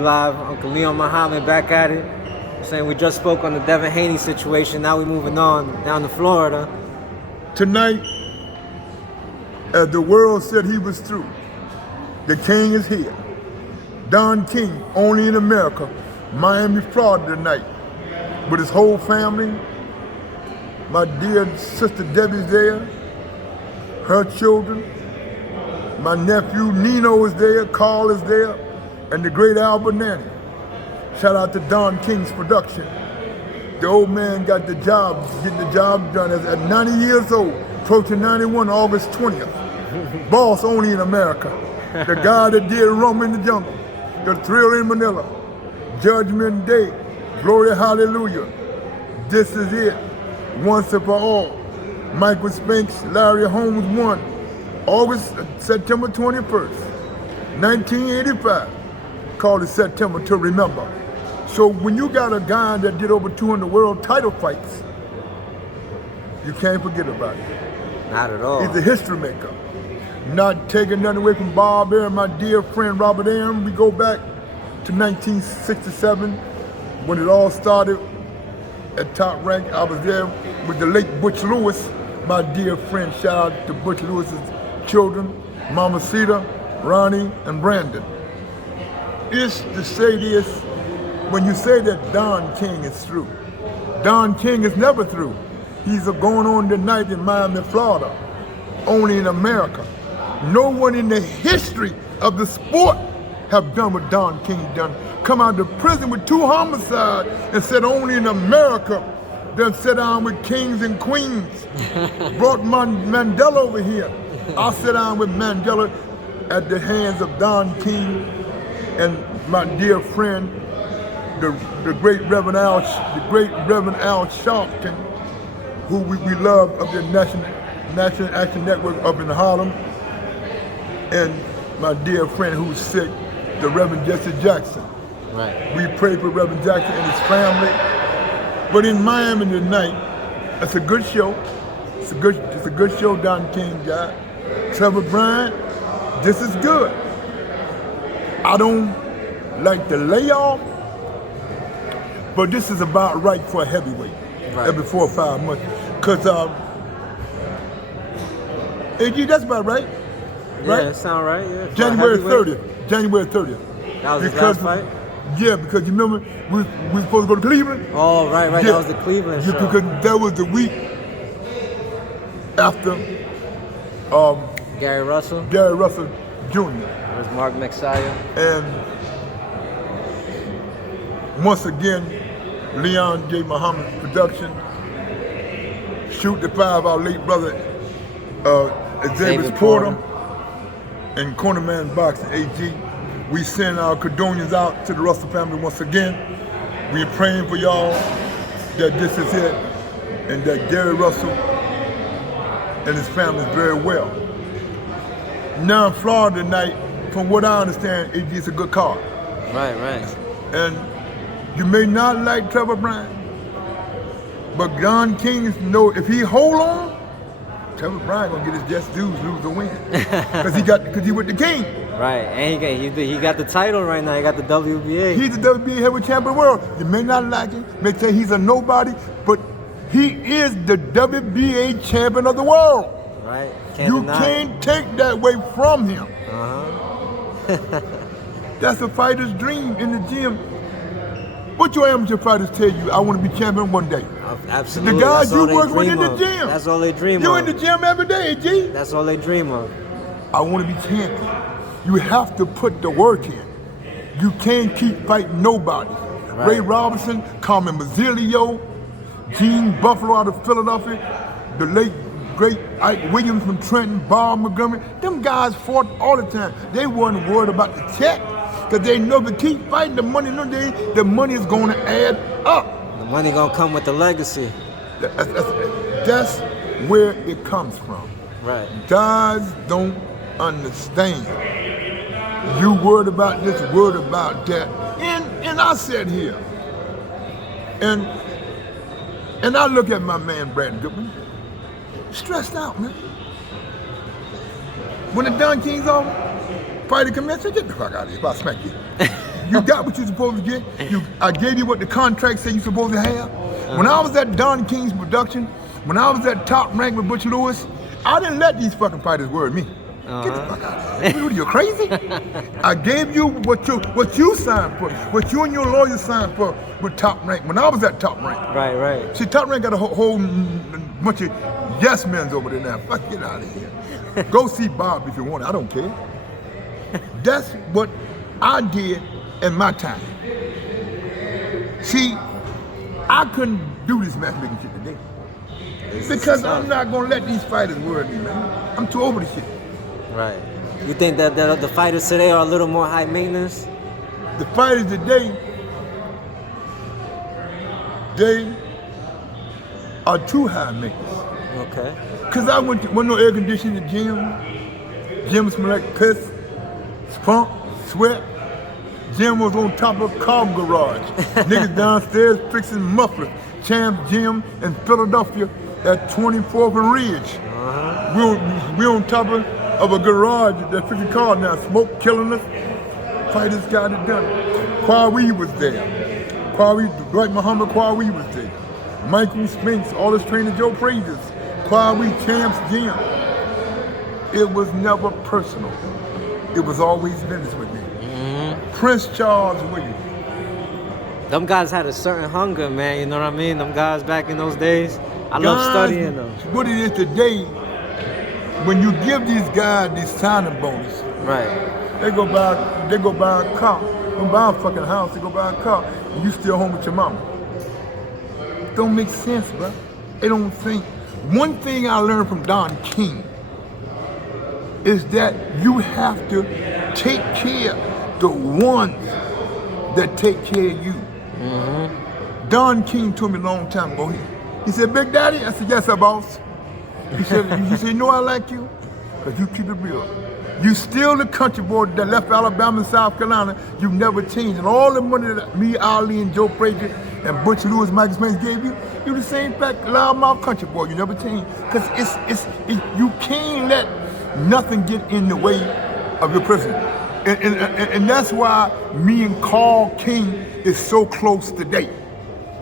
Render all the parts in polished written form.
Live. Uncle Leon Muhammad back at it. Saying we just spoke on the Devin Haney situation. Now we're moving on down to Florida. Tonight, as the world said he was through, the king is here. Don King, only in America, Miami, Florida tonight, with his whole family. My dear sister Debbie's there, her children. My nephew Nino is there, Carl is there, and the great Albert Nanny. Shout out to Don King's production. The old man got the job, getting the job done at 90 years old, approaching 91, August 20th. Boss only in America. The guy that did Rum in the Jungle, The Thrill in Manila, Judgment Day, Glory Hallelujah. This is it, once and for all. Michael Spinks, Larry Holmes won, September 21st, 1985. Called it September to Remember. So when you got a guy that did over 200 world title fights, you can't forget about it. Not at all. He's a history maker. Not taking nothing away from Bob Arum, my dear friend Robert Arum. We go back to 1967 when it all started at Top Rank. I was there with the late Butch Lewis, my dear friend. Shout out to Butch Lewis's children, Mama Cedar, Ronnie, and Brandon. It's to say this, when you say that Don King is through, Don King is never through. He's going on tonight in Miami, Florida, only in America. No one in the history of the sport have done what Don King done. Come out of prison with 2 homicides and said only in America, then sit down with kings and queens. Brought Mandela over here. I sit down with Mandela at the hands of Don King and my dear friend, the great Reverend Al Sharpton, who we love of the National Action Network up in Harlem, and my dear friend who's sick, the Reverend Jesse Jackson. Right. We pray for Reverend Jackson and his family. But in Miami tonight, it's a good show. It's a good show Don King got. Trevor Bryant, this is good. I don't like the layoff, but this is about right for a heavyweight every 4 or 5 months. Because, AG, that's about right. Yeah, it sound right. Yeah. January 30th. January 30th. That was his last fight? Yeah, because you remember we were supposed to go to Cleveland? Oh, right. Yeah. That was the Cleveland show. Because that was the week after Gary Russell Jr. It was Mark Messiah. And once again, Leon J. Muhammad production, Shoot the 5, our late brother, Xavier Porter, and Cornerman Boxing AG. We send our condolences out to the Russell family once again. We're praying for y'all that this is it and that Gary Russell and his family is very well. Now in Florida tonight, from what I understand, it's a good card. Right. And you may not like Trevor Bryant, but Don King know if he hold on, Trevor Bryant gonna get his just dues, lose or win, because he with the King. Right, and he got the title right now. He got the WBA. He's the WBA heavyweight champion of the world. You may not like him, may say he's a nobody, but he is the WBA champion of the world. Right. You can't take that away from him. That's a fighter's dream in the gym. What your amateur fighters tell you? I want to be champion one day. Absolutely. The guys you work with in the gym. That's all they dream of. You're in the gym every day, G. That's all they dream of. I want to be champion. You have to put the work in. You can't keep fighting nobody. Right. Ray Robinson, Carmen Mazzilio, Gene Buffalo out of Philadelphia, the late great Ike Williams from Trenton, Bob Montgomery. Them guys fought all the time. They weren't worried about the check because they know to keep fighting the money. The money is going to add up. The money going to come with the legacy. That's where it comes from. Right. Guys don't understand. You worried about this, worried about that. And I sat here and I look at my man Brad Goodman, stressed out, man. When the Don King's over, party commences, get the fuck out of here, I'll smack you. You got what you're supposed to get. I gave you what the contract said you're supposed to have. When I was at Don King's production, when I was at Top Rank with Butch Lewis, I didn't let these fucking fighters worry me. Get the fuck out of here. What, are you crazy? I gave you what you signed for, what you and your lawyer signed for with Top Rank when I was at Top Rank. Right. See, Top Rank got a whole bunch of yes men's over there now. Fuck, get out of here. Go see Bob if you want. I don't care. That's what I did in my time. See, I couldn't do this matchmaking shit today. Because I'm not gonna let these fighters worry me, man. I'm too over this shit. Right. You think that the fighters today are a little more high maintenance? The fighters today, they are too high maintenance. Okay. Cause I went no air conditioning gym. Gym smelled like piss, spunk, sweat. Gym was on top of a car garage. Niggas downstairs fixing mufflers. Champs Gym in Philadelphia at 24th and Ridge. We on top of a garage that's fixing cars now. Smoke killing us. Fighters got it done. Kwawi was there. Dwight Muhammad Kwawi was there. Michael Spinks, all his trainer Joe Praises. Kwawi Champs Gym. It was never personal. It was always business with me. Prince Charles Williams. Them guys had a certain hunger, man. You know what I mean? Them guys back in those days. I love studying them. What it is today, when you give these guys these signing bonus, Right. they go buy a car. They go buy a fucking house, they go buy a car, and you still home with your mama. Don't make sense, bro. They don't think. One thing I learned from Don King is that you have to take care of the ones that take care of you. Don King told me a long time ago, he said, Big Daddy? I said, yes, sir, boss. He said, you know I like you? Because you keep it real. You still the country boy that left Alabama and South Carolina. You never changed. And all the money that me, Ali, and Joe Frazier, and Butch Lewis, Michael Spence gave you, you the same fact, loudmouth country boy. You never changed. Because you can't let nothing get in the way of your person. And that's why me and Carl King is so close today.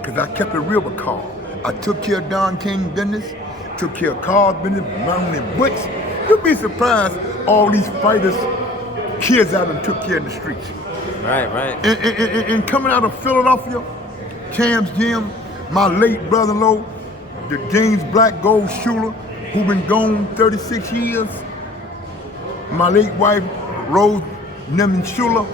Because I kept it real with Carl. I took care of Don King business, took care of Carl's business, Mountain and Butch. You'd be surprised all these fighters, kids out and took care in the streets. Right. And coming out of Philadelphia, Champs Gym, my late brother-in-law, the James Black Gold Schuler, who been gone 36 years. My late wife, Rose Nemon Schuler,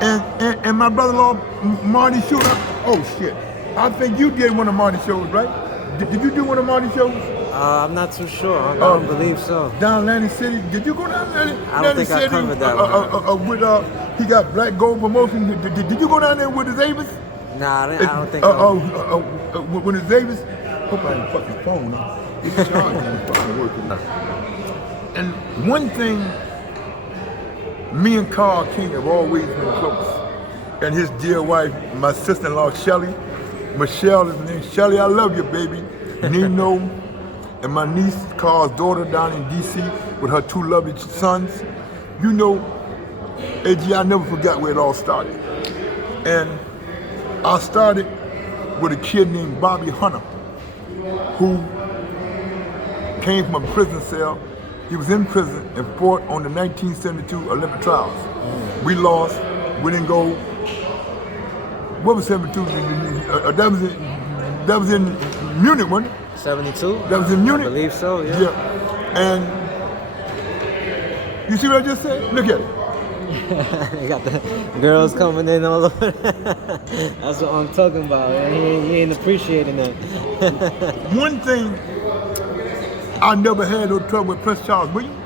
and my brother-in-law, Marty Schuler. Oh shit, I think you did one of Marty's shows, right? Did you do one of Marty's shows? I'm not too sure. I don't believe so. Down Atlantic City. Did you go down Atlantic City? I don't think I covered that one. He got Black Gold Promotion. Did you go down there with the Davis? Nah, I don't think When the Davis? Hope I didn't fuck his phone up. It's charging and fucking working. And one thing, me and Carl King have always been close. And his dear wife, my sister-in-law, Shelly. Michelle is the name. Shelly, I love you, baby. Nino, and my niece, Carl's daughter down in D.C. with her two lovely sons. You know, AG, I never forgot where it all started. And I started with a kid named Bobby Hunter, who came from a prison cell. He was in prison and fought on the 1972 Olympic trials. We lost, we didn't go. What was 72? That was in Munich, wasn't it? 72? That was in Munich? I believe so, yeah. Yeah. And you see what I just said? Look at it. They got the girls coming in all over. That's what I'm talking about. Man. He ain't appreciating that. One thing, I never had no trouble with Prince Charles Williams,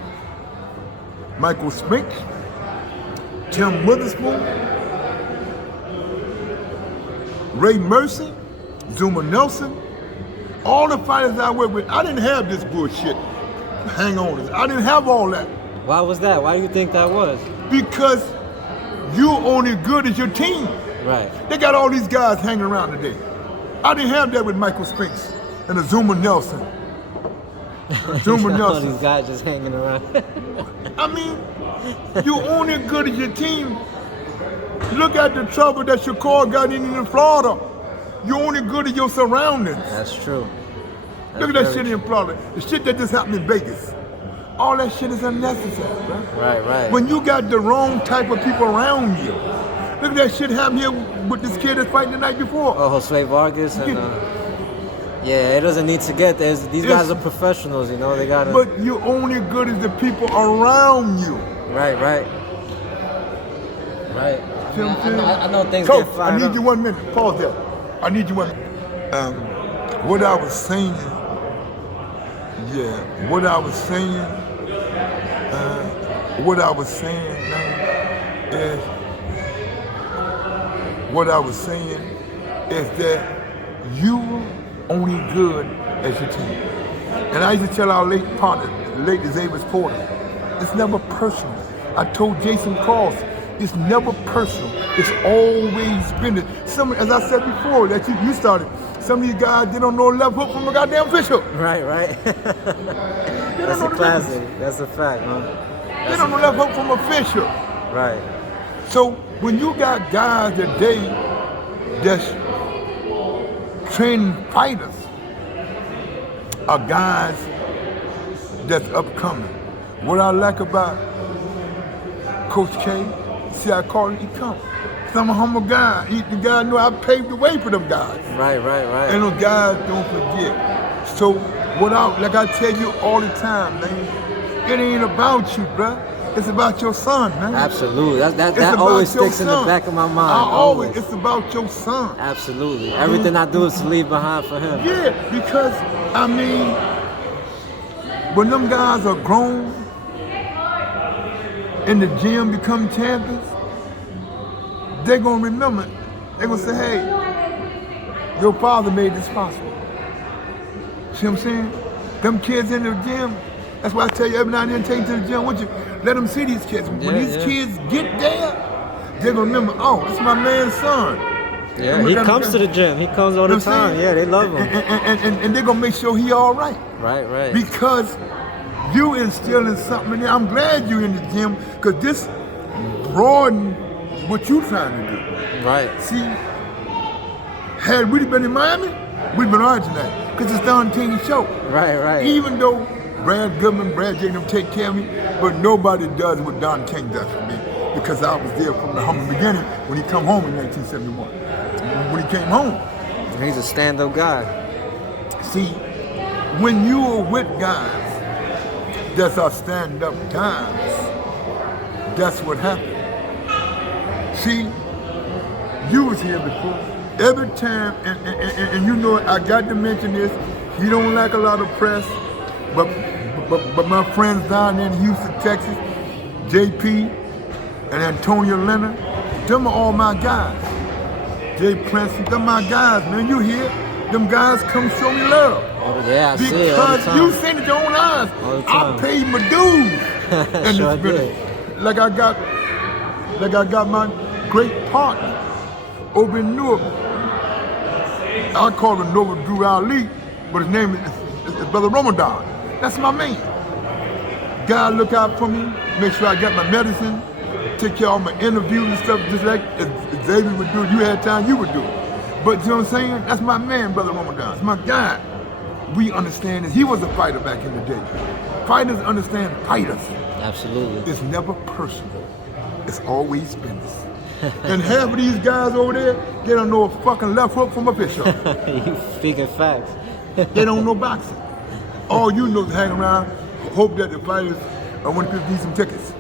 Michael Spinks, Tim Witherspoon, Ray Mercy, Zuma Nelson, all the fighters I worked with. I didn't have this bullshit. Hang on, I didn't have all that. Why was that? Why do you think that was? Because you only good as your team. Right. They got all these guys hanging around today. I didn't have that with Michael Spinks and Zuma Nelson. Zuma All Nelson. these guys just hanging around. I mean, you only good as your team. Look at the trouble that Shakur got in Florida. You're only good at your surroundings. That's true. Look at that shit in Florida. The shit that just happened in Vegas. All that shit is unnecessary, bro. Right. When you got the wrong type of people around you. Look at that shit happened here with this kid that's fighting the night before. Oh, Jose Vargas and yeah, it doesn't need to get there. These guys are professionals, you know. They gotta. But you're only good as the people around you. Right. See what I'm saying? I know things Coach, get fired I need up. you 1 minute. Pause there. I need you 1 minute. What I was saying, is that you only good as your team. And I used to tell our late partner, late Xavier Porter, it's never personal. I told Jason Cross, it's never personal. It's always been it. Some, as I said before, that you started, some of these guys, they don't know left hook from a goddamn fish hook. Right. That's a classic. That's a fact, man. They don't know left hook from a fish hook. Right. So when you got guys today that's training fighters, are guys that's upcoming. What I like about Coach K, see I call him, he come. I'm a humble guy. The guy know I paved the way for them guys. Right. And those guys don't forget. So like I tell you all the time, man, it ain't about you, bruh. It's about your son, man. Absolutely. That always sticks in the back of my mind. It's about your son. Absolutely. Everything I do is to leave behind for him. Yeah, because, I mean, when them guys are grown in the gym become champions, they're going to remember. They're going to say, hey, your father made this possible. See what I'm saying? Them kids in the gym, that's why I tell you every now and then take them to the gym with you. Let them see these kids. When these kids get there, they're going to remember, oh, it's my man's son. Yeah, he comes to the gym. He comes all the time. Yeah, they love him. And they're going to make sure he all right. Right. Because you instilling something in there. I'm glad you in the gym because this broaden what you trying to do. Right. See, had we been in Miami, we'd been on tonight because it's Don King's show. Right. Even though Brad Goodman, Brad J. them take care of me, but nobody does what Don King does for me because I was there from the humble beginning when he come home in 1971. When he came home. He's a stand-up guy. See, when you are with guys that's our stand-up guys, that's what happened. See, you was here before. Every time, and you know, I got to mention this, he don't like a lot of press, but my friends down there in Houston, Texas, JP and Antonio Leonard, them are all my guys. Jay Prince, them my guys, man. You here? Them guys come show me love. Oh yeah, I see it all the time. Because you seen it with your own eyes. All the time. I paid my dues in Sure this business. Like I got my great partner over in Newark. I call him Nova Drew Ali, but his name is Brother Ramadan. That's my man. God look out for me, make sure I got my medicine, take care of all my interviews and stuff, just like Xavier would do. You had time, you would do it. But you know what I'm saying? That's my man, Brother Ramadan. It's my guy. We understand this. He was a fighter back in the day. Fighters understand fighters. Absolutely. It's never personal. It's always business. And half of these guys over there, they don't know a fucking left hook from a fish hook. You speaking facts. They don't know boxing. All you know is hang around, hope that the fighters want to give some tickets.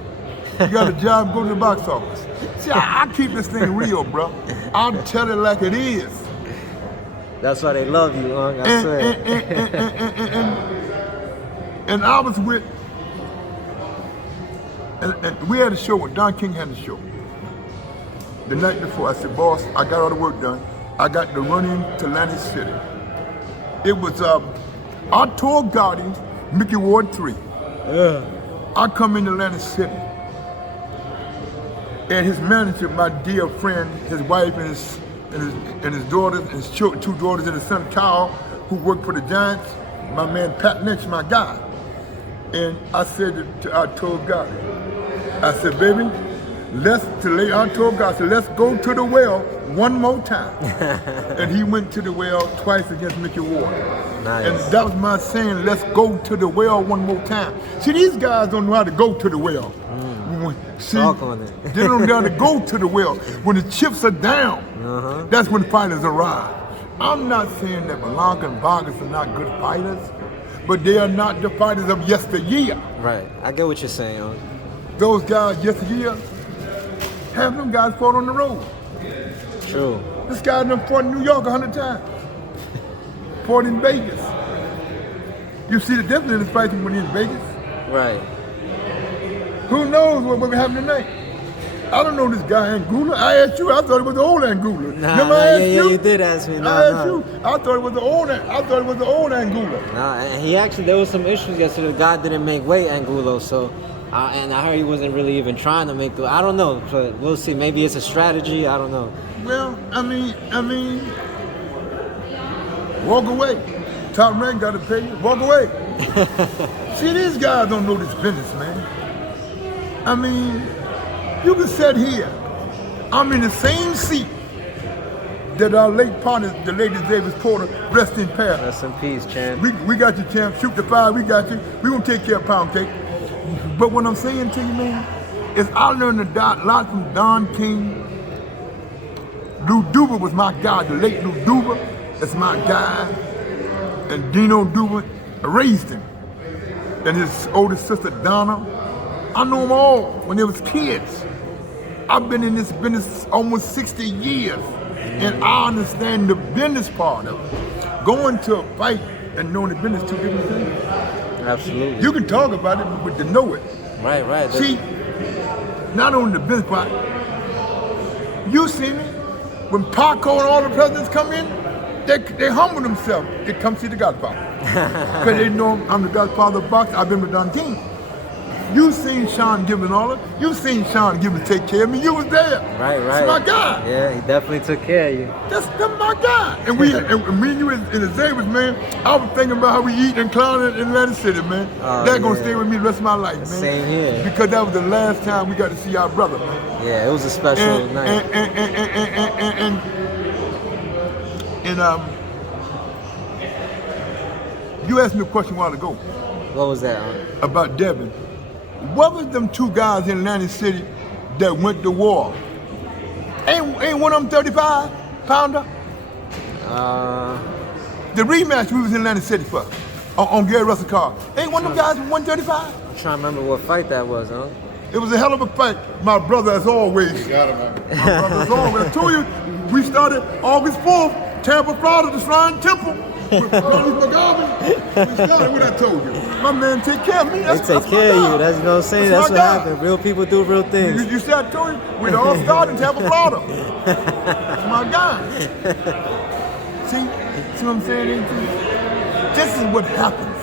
You got a job, go to the box office. See, I keep this thing real, bro. I'll tell it like it is. That's why they love you, Ung. I swear. And I was with, and we had a show when Don King had the show. The night before, I said, boss, I got all the work done. I got to run into Atlantic City. It was our tour guardian, Mickey Ward 3. Yeah. I come into Atlantic City, and his manager, my dear friend, his wife and his daughters, and his two daughters and his son Kyle, who worked for the Giants, my man Pat Nix, my guy. And I said to our tour guardian, I said, baby, I told God, I said, let's go to the well one more time. And he went to the well twice against Mickey Ward. Nice. And that was my saying, let's go to the well one more time. See, these guys don't know how to go to the well. See, Talk on it. they don't know how to go to the well. When the chips are down, that's when fighters arrive. I'm not saying that Blanca and Vargas are not good fighters, but they are not the fighters of yesteryear. Right. I get what you're saying, Unc. Those guys yesteryear, half of them guys fought on the road. True. This guy done fought in New York 100 times. Fought in Vegas. You see the difference in his fighting when he's in Vegas. Right. Who knows what will happen tonight? I don't know this guy Anguilla. I asked you, I thought it was the old Anguilla. Remember I asked you? You did ask me. I asked you. I thought it was the old Anguilla. Nah, and he actually, there was some issues yesterday. The guy didn't make weight, Angulo, so, and I heard he wasn't really even trying to make the, I don't know, but we'll see. Maybe it's a strategy, I don't know. Well, I mean, walk away. Top rank got to pay you. Walk away. See, these guys don't know this business, man. I mean, you can sit here. I'm in the same seat that our late partner, the lady Davis Porter, rest in paradise. Rest in peace, champ. We got you, champ. Shoot the fire. We got you. We gonna take care of pound cake. But what I'm saying to you, man, is I learned a lot from Don King. Lou Duba was my guy. The late Lou Duba is my guy. And Dino Duba raised him. And his older sister, Donna. I know them all when they was kids. I've been in this business almost 60 years, and I understand the business part of it. Going to a fight and knowing the business, two different things. Absolutely. You can talk about it, but to know it. Right. See, not only the business part, you see me, when Paco and all the presidents come in, they humble themselves. They come see the Godfather. Because they know I'm the Godfather of boxing. I've been with Don King. You seen Sean Gibbons all of you seen Sean Gibbons take care of me. You was there. Right. That's my guy. Yeah, he definitely took care of you. That's my guy. And me and you in the Davis, man, I was thinking about how we eat and clown in Atlantic City, man. That's gonna stay with me the rest of my life, man. Same here. Because that was the last time we got to see our brother, man. Yeah, it was a special night. And you asked me a question a while ago What was that, Unc? about Devin. What was them two guys in Atlantic City that went to war? Ain't one of them 35 pounder? The rematch we was in Atlantic City for on Gary Russell car. Ain't one of them guys 135? I'm trying to remember what fight that was, Unc. It was a hell of a fight. My brother, as always. You got him, man. My brother, as always. I told you, we started August 4th, Tampa, Florida, the Shrine Temple. With Ronnie McGovern. We started what I told you. My man take care of me. They take care of you. That's, you know what I'm saying? That's what happened. Real people do real things. You see, I told you, we all started in Tampa, Florida. That's my guy. See what I'm saying? This is what happens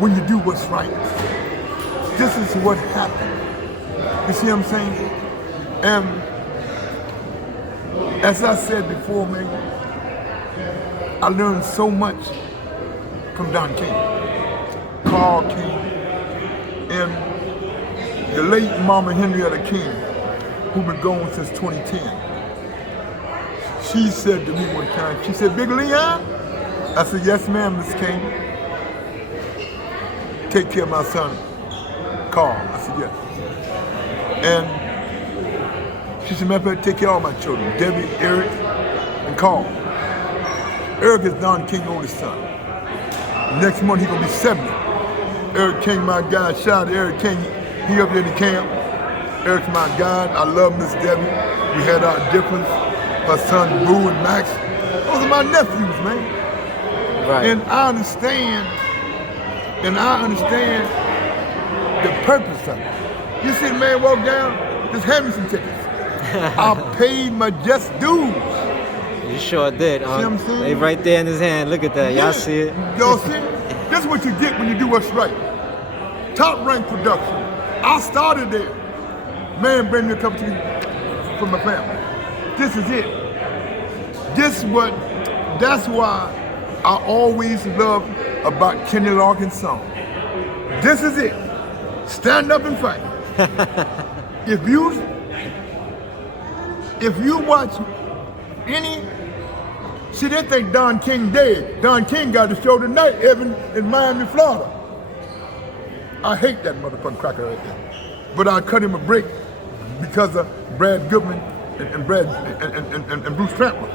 when you do what's right. This is what happens. You see what I'm saying? And as I said before, man, I learned so much from Don King, Carl King, and the late Mama Henrietta King, who's been gone since 2010. She said to me one time, she said, "Big Leon?" I said, "Yes, ma'am, Miss King." "Take care of my son, Carl." I said, "Yes." And she said, "Matter of fact, take care of all my children, Debbie, Eric, and Carl." Eric is Don King's oldest son. Next month, he's gonna be 70. Eric King, my guy. Shout out to Eric King. He up there in the camp. Eric's my guy. I love Miss Debbie. We had our difference. Her son, Boo and Max. Those are my nephews, man. Right. And I understand the purpose of it. You see the man walk down, just hand me some tickets. I paid my just dues. You sure did, See what I'm saying? They right there in his hand. Look at that. Y'all see it? Y'all see it? This is what you get when you do what's right. Top Rank Production. I started there. Man, bring me a cup of tea from my family. This is it. That's why I always love about Kenny Larkin's song. This is it. Stand up and fight. If you watch any, see they think Don King dead. Don King got the show tonight, Evan, in Miami, Florida. I hate that motherfucking cracker right there. But I cut him a break because of Brad Goodman and Bruce Trampler.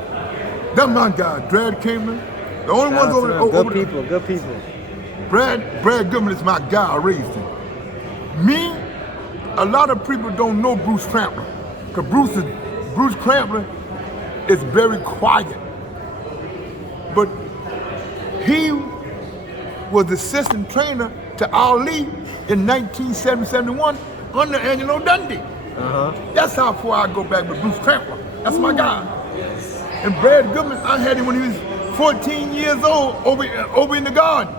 That's my guy. Brad Cameron. The only ones over there. Good people. Brad Goodman is my guy. I raised him. Me, a lot of people don't know Bruce Trampler. Because Bruce Trampler is very quiet. But he was the assistant trainer to Ali in 1970-71 under Angelo Dundee. That's how far I go back with Bruce Trampler. That's my guy. And Brad Goodman, I had him when he was 14 years old over in the garden.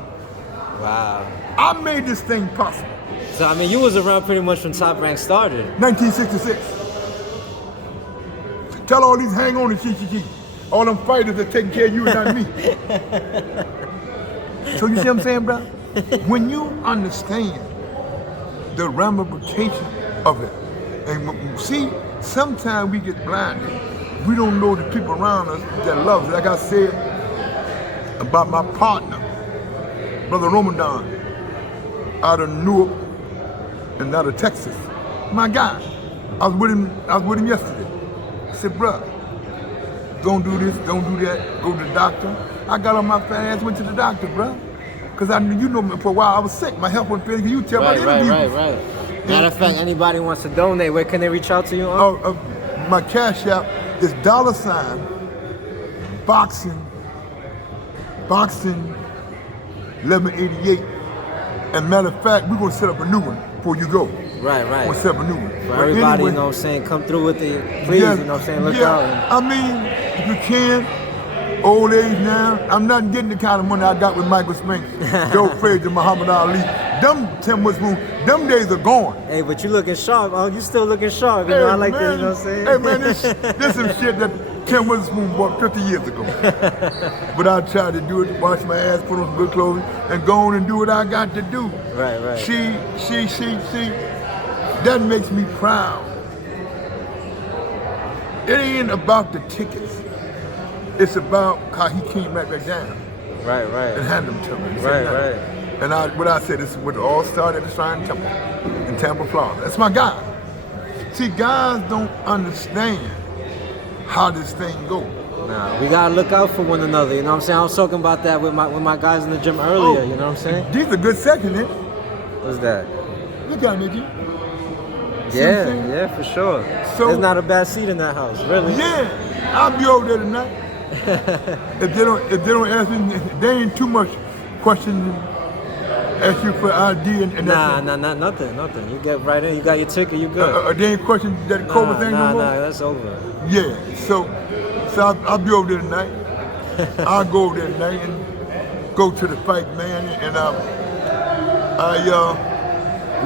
Wow. I made this thing possible. So I mean, you was around pretty much when Top Rank started. 1966. Tell all these hang on and chi. All them fighters that taking care of you and not me. So you see what I'm saying, bro? When you understand the ramification of it, and see, sometimes we get blinded. We don't know the people around us that love us. Like I said about my partner, Brother Ramadan, out of Newark and out of Texas. My guy. I was with him yesterday. I said, bro, don't do this, don't do that, go to the doctor. I got on my fat ass, went to the doctor, bro. Because I knew, you know me, for a while I was sick. My health wasn't feeling good. You tell my interviews. Right. Matter of fact, anybody wants to donate, where can they reach out to you? My cash app is $boxing 1188. And matter of fact, we're gonna set up a new one before you go. Right. We're gonna set up a new one. For everybody, you know what I'm saying, come through with it, please, you know what I'm saying, look out. I mean, if you can, old age now, I'm not getting the kind of money I got with Michael Spinks, Joe Frazier, Muhammad Ali. Them Tim Witherspoon, them days are gone. Hey, but you looking sharp, you still looking sharp, you know, I like that, you know what I'm saying? Hey man, this some shit that Tim Witherspoon bought 50 years ago. But I try to do it, wash my ass, put on some good clothes, and go on and do what I got to do. Right. See, that makes me proud. It ain't about the tickets. It's about how he came back down. Right. And handed them to me. Right. And what I said, this is what it all started at the Shrine Temple in Tampa, Florida. That's my guy. See, guys don't understand how this thing goes. Nah, we gotta look out for one another, you know what I'm saying? I was talking about that with my guys in the gym earlier, you know what I'm saying? These are good seconds, eh? What's that? Look out, Nikki. Yeah, for sure. So, there's not a bad seat in that house, really. Yeah, I'll be over there tonight. If they don't ask me, there ain't too much questions. Ask you for ID and Nah, nothing. You get right in, you got your ticket, you good. There ain't questions that COVID thing no more? Nah, that's over. Yeah, so I'll be over there tonight. I'll go over there tonight and go to the fight, man. And I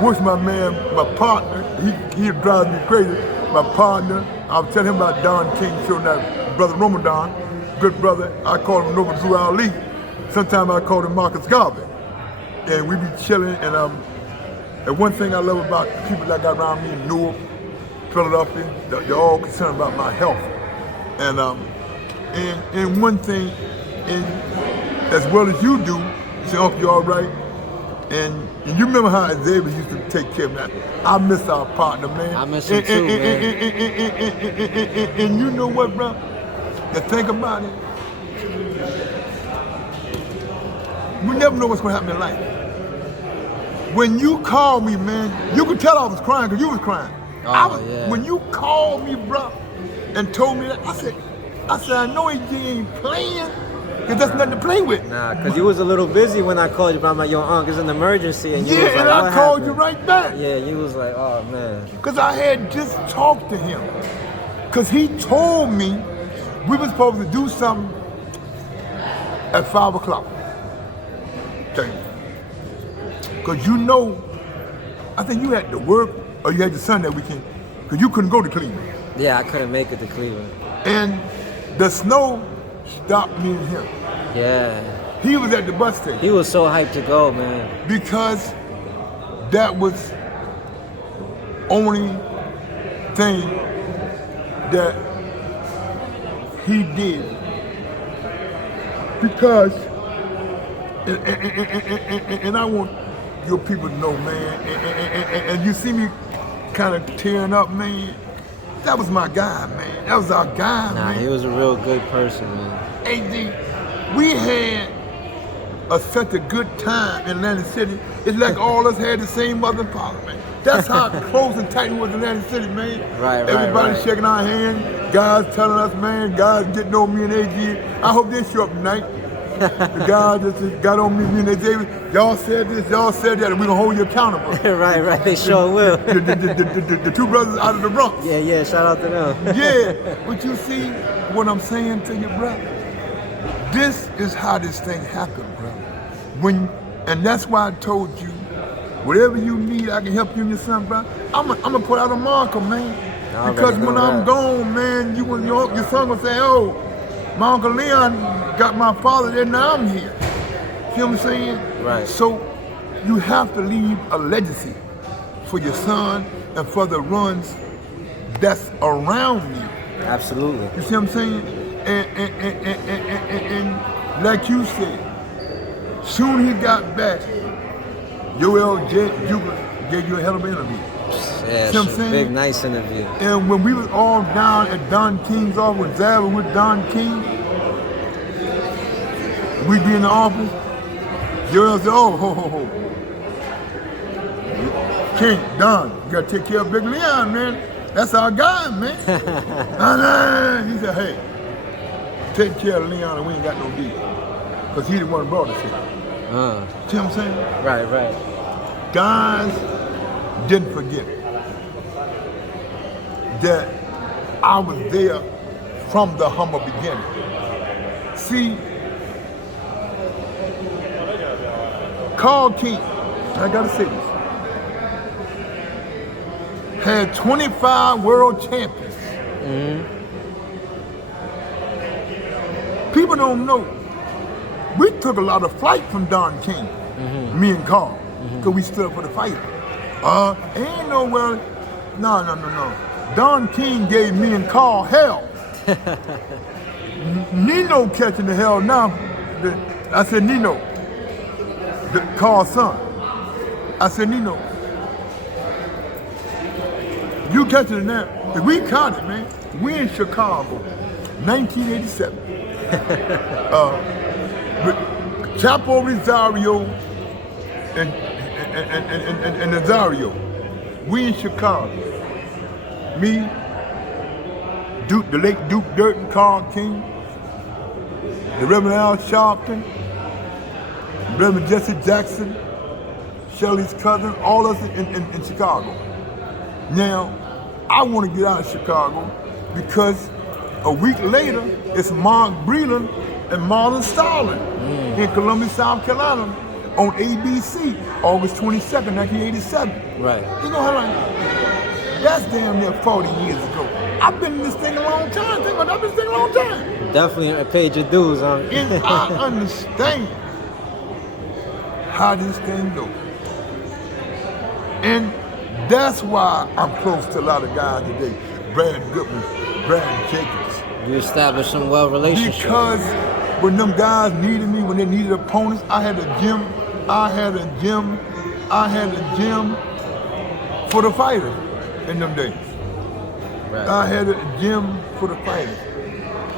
wish my man, my partner, he drives me crazy. My partner, I'll tell him about Don King show now, Brother Ramadan, good brother. I call him Nova Drew Ali. Sometimes I call him Marcus Garvey. And we be chilling, and one thing I love about people that got around me in Newark, Philadelphia, they're all concerned about my health. And one thing, as well as you do, you say, "Oh, you all right?" And you remember how Xavier used to take care of me. I miss our partner, man. I miss him too, man. And you know what, bro? To think about it, we never know what's going to happen in life. When you called me, man, you could tell I was crying because you was crying. Yeah. When you called me, bro, and told me that, I said, I know he ain't playing because that's nothing to play with. Nah, because you was a little busy when I called you, but I'm like, yo, it's an emergency. And you was like, and I called you right back. Yeah, you was like, oh, man. Because I had just talked to him. Because he told me we were supposed to do something at 5 o'clock. Because you know, I think you had to work or you had your son that weekend because you couldn't go to Cleveland. Yeah, I couldn't make it to Cleveland. And the snow stopped me and him. Yeah. He was at the bus station. He was so hyped to go, man. Because that was only thing that he did. Because, and I want your people to know, man, and you see me kind of tearing up, man, that was my guy, man. That was our guy, Nah, man. he was a real good person, man. AD, we had such a good time in Atlantic City. It's like all of us had the same mother and father, man. That's how close and tight we was in Atlantic City, man. Right. Everybody shaking our hand, guys telling us, man, guys getting on me and AG. I hope they show up tonight. The guys just got on me and AJ. Y'all said this, y'all said that, and we gonna hold you accountable. right, they sure will. The two brothers out of the Bronx. Yeah, shout out to them. Yeah, but you see what I'm saying to you, brother? This is how this thing happened, brother. And that's why I told you, whatever you need, I can help you and your son, brother. I'm gonna put out a marker, man. Because when I'm gone, man, your son gonna say, oh, my Uncle Leon got my father there, now I'm here. You know what I'm saying? Right. So you have to leave a legacy for your son and for the runs that's around you. Absolutely. You see what I'm saying? And like you said, soon he got back, Joel Juga gave you a hell of an interview. Yeah, see what I'm it's a saying? big, nice interview. And when we was all down at Don King's office with Zava with Don King, we'd be in the office, Joel said, oh, ho. King, Don, you gotta take care of Big Leon, man. That's our guy, man. He said, hey, take care of Leon and we ain't got no deal. Because he the one who brought us here. See what I'm saying? Right. Guys didn't forget that I was there from the humble beginning. See, Carl King, I gotta say this, had 25 world champions. People don't know. We took a lot of flight from Don King, me and Carl, because we stood up for the fight. Ain't no well, no. Don King gave me and Carl hell. Nino catching the hell now. I said, Nino, Carl's son. I said, Nino, you catching it now. If we caught it, man, we in Chicago, 1987. Chapo Rosario and Nazario. We in Chicago. Me, the late Duke Durden, Carl King, the Reverend Al Sharpton, Reverend Jesse Jackson, Shelley's cousin, all of us in Chicago. Now, I want to get out of Chicago because a week later, it's Mark Breland and Marlon Starling in Columbia, South Carolina on ABC, August 22nd, 1987. Right. You know how long? That's damn near 40 years ago. I've been in this thing a long time. Think about that, I've been in this thing a long time. Definitely paid your dues, huh? And I understand how this thing goes. And that's why I'm close to a lot of guys today. Brad Goodman, Brad Jacobs. You established some well relationships. Because when them guys needed me, when they needed opponents, I had a gym for the fighters in them days. Right. I had a gym for the fighters.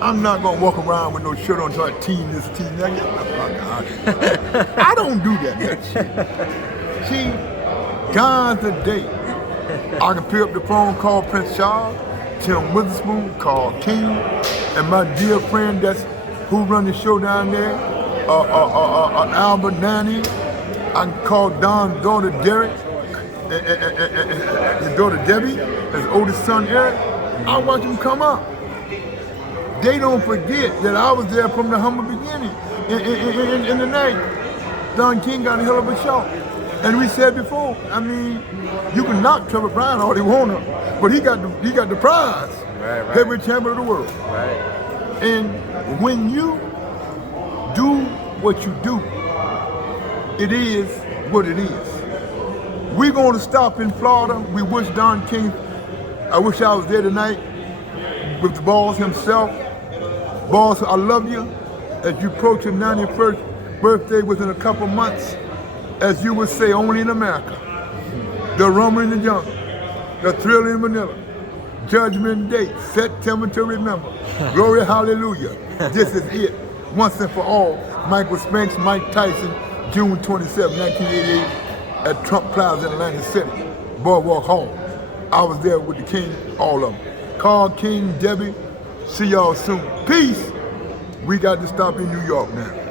I'm not gonna walk around with no shirt on and try to team this, team that. Get the fuck out of here. I don't do that shit. See, guys today, I can pick up the phone, call Prince Charles, Tim Witherspoon, call King, and my dear friend who run the show down there, Albert Nanny. I can call Don's daughter Derek, and his daughter Debbie, his oldest son Eric. I watch them come up. They don't forget that I was there from the humble beginning. In the night, Don King got a hell of a show. And we said before, I mean, you can knock Trevor Bryan all he wanna, but he got the prize. Right. Heavyweight champion of the world. Right. And when you do what you do, it is what it is. We're going to stop in Florida. We wish Don King I wish I was there tonight with the boss himself. Boss, I love you. As you approach your 91st birthday within a couple months, as you would say, only in America. The rumble in the jungle, the thrill in Manila, Judgment Day, September to remember. Glory, hallelujah. This is it. Once and for all, Michael Spinks, Mike Tyson, June 27, 1988, at Trump Plaza in Atlantic City, Boardwalk Hall. I was there with the King, all of them. Carl, King, Debbie, see y'all soon. Peace. We got to stop in New York now.